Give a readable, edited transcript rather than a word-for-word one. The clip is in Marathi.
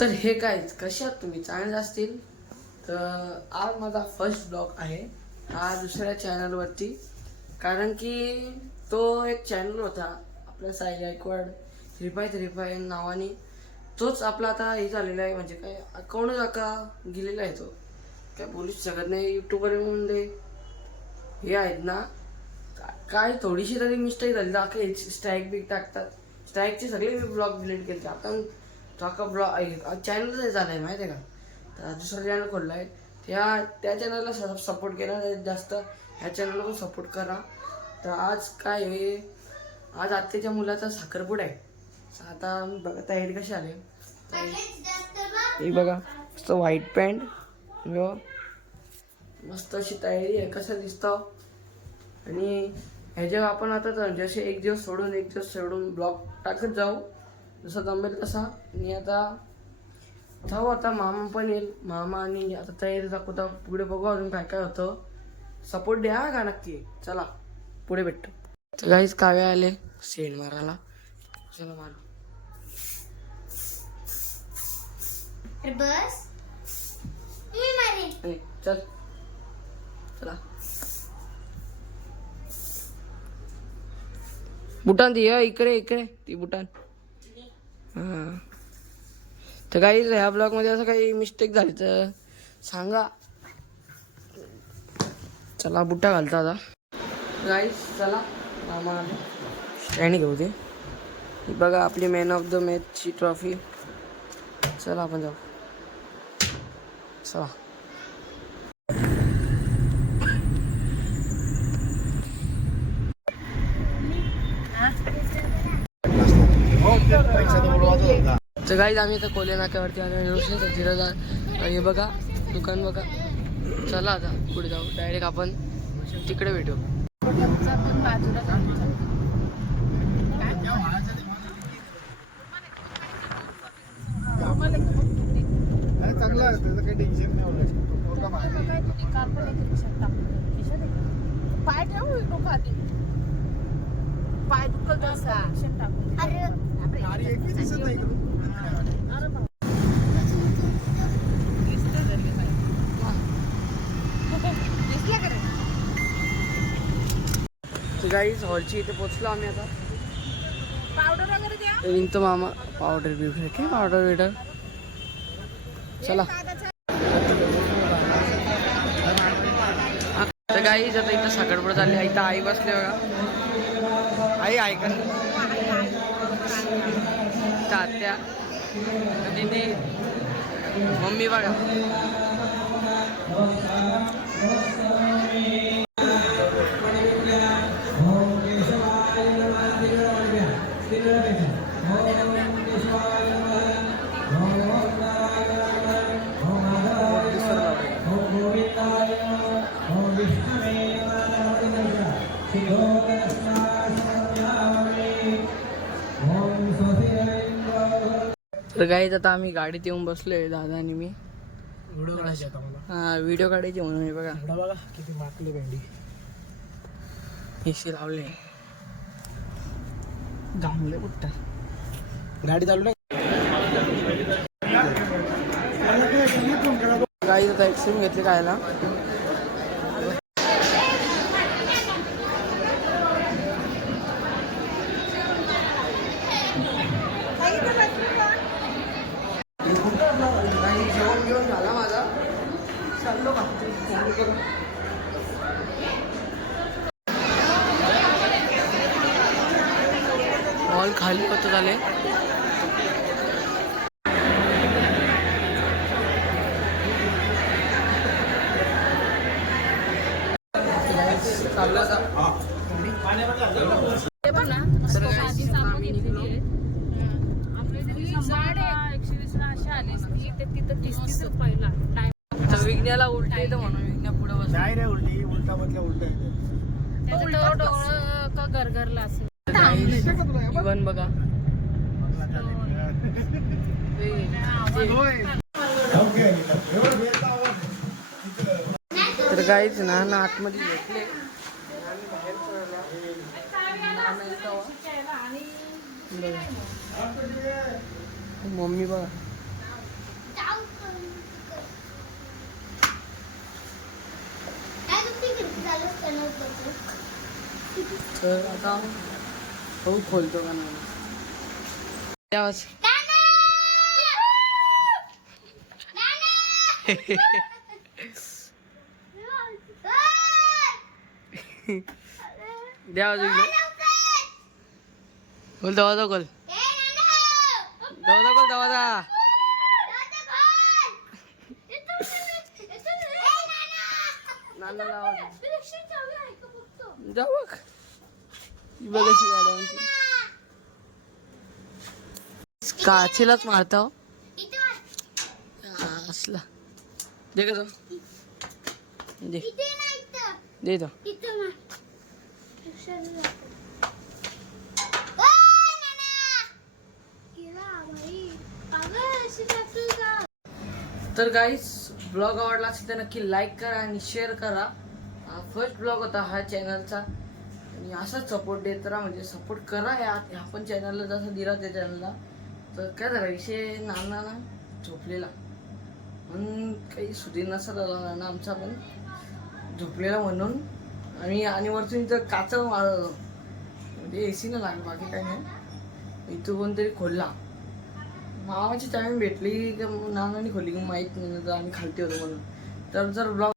तर हे काय कसे आहात तुम्ही, चांगले असतील. तर आज माझा फर्स्ट ब्लॉग आहे हा दुसऱ्या चॅनलवरती, कारण की तो एक चॅनल होता आपल्या साई गायकवाड रिपाय नावाने. तोच आपला आता हे झालेला आहे, म्हणजे काय अकाउंटच आका गेलेला आहे. तो काय बोलू शकत नाही. यूट्यूबर म्हणजे हे आहेत ना, काय थोडीशी तरी मिस्टेक झाली तर स्ट्राईक बी टाकतात. स्ट्राईकचे सगळे मी ब्लॉग डिलीट केले. आपण तो अख्खा ब्लॉग चॅनलच झाला आहे माहिती आहे का. तर दुसरा चॅनल खोलला आहे, त्या चॅनलला सपोर्ट केला जास्त, ह्या चॅनलला पण सपोर्ट करा. तर आज काय आहे, आज आत्याच्या मुलाचा साखरपुडा आहे. आता बघा तयारी कशी आली. हे बघा मस्त व्हाईट पॅन्ट, मस्त अशी तयारी आहे, कसं दिसतं. आणि ह्याच्यावर आपण आता जसे एक दिवस सोडून ब्लॉग टाकत जाऊ जसं जमेल तसा. आणि आता जाऊ, आता मामा पण येईल, मामा आणि आता तयारी दाखवता पुढे बघू अजून काय काय होतं. सपोर्ट द्या का नक्की. चला पुढे भेटतो. तर काहीच काव्य आले सेंड मारायला. चला मारू बस मी मारेन. चल चला. बुटान ती इकडे ती बुटान. हां तर काही ह्या ब्लॉगमध्ये असं काही मिस्टेक झाली तर सांगा. चला बुट्टा घालता आता गाईस. चला मामा स्टँड घेऊ दे. बघा आपली मॅन ऑफ द मॅचची ट्रॉफी. चला आपण जाऊ. चला तर गाईज आम्ही आता कोले नाक्यावरती आलो. तिथं हे बघा दुकान बघा. चला आता पुढे जाऊ, डायरेक्ट आपण तिकडे भेटू. चांगला आहे, त्याचं काही टेन्शन नाही. पाय ठेवू नको आधी, पाय दुखल तसा. गाडी एकही दिसत नाही इकडून. गाईज हॉलची इथे पोचलो आम्ही आता. पावडर वगैरे द्या. निघतो मामा. पावडर बिवडर काय पावडर बिवडर. चला तर गाईज आता इथं साखरपुडा चालली. इथं आई बसले बघा. आई ऐका तात्या दीदी मम्मी बघा. तर गाईज आता आम्ही गाडीत येऊन बसलोय, दादा आणि मी. व्हिडिओ काढायचे आता मला. हा व्हिडिओ काढायची म्हणून. हे बघा बघा किती माकली भेंडी. एसी लावले. गांगले उठतात. गाडी चालू नाही. गाईज आता एक्सिम घेतली खायला. जेवण घेऊन झाला माझा. चाललो का हॉल खाली होत झाले. विज्ञाला उलटे येतं म्हणून विज्ञा पुढे बस. नाही रे उलटी, उलटा बदल्या उलटा येते. गरगरला असेल. इवन बघा. तर गाईच ना आतमध्ये घेतले. मम्मी बघा तर आता हो खोलतो का नाही त्यावेळेस द्या खोल दवाजा खोल दवाजा खोल दवाजा नाना लावा जा बघ ही बघ अशी गाडी आमची काचेलाच मारता असला दे का तो दे दे तो तर गाईस ब्लॉग आवडला असेल तर नक्की लाईक करा आणि शेअर करा. फर्स्ट ब्लॉग होता हा चॅनलचा आणि असाच सपोर्ट देत राहा म्हणजे सपोर्ट करा ह्या पण चॅनलला जसं दिला त्या चॅनलला. तर काय झाला विषय नाना ना झोपलेला म्हणून काही सुधीर नसला नाना आमचा पण झोपलेला म्हणून आणि वरतून इथं काचा मारत म्हणजे एसी न लागलं बाकी काही नाही. इथं कोणतरी खोलला मामाची टाइम भेटली की नानाने खोलली की माहीत नाही तर आम्ही खालती होतो म्हणून. तर जर ब्लॉग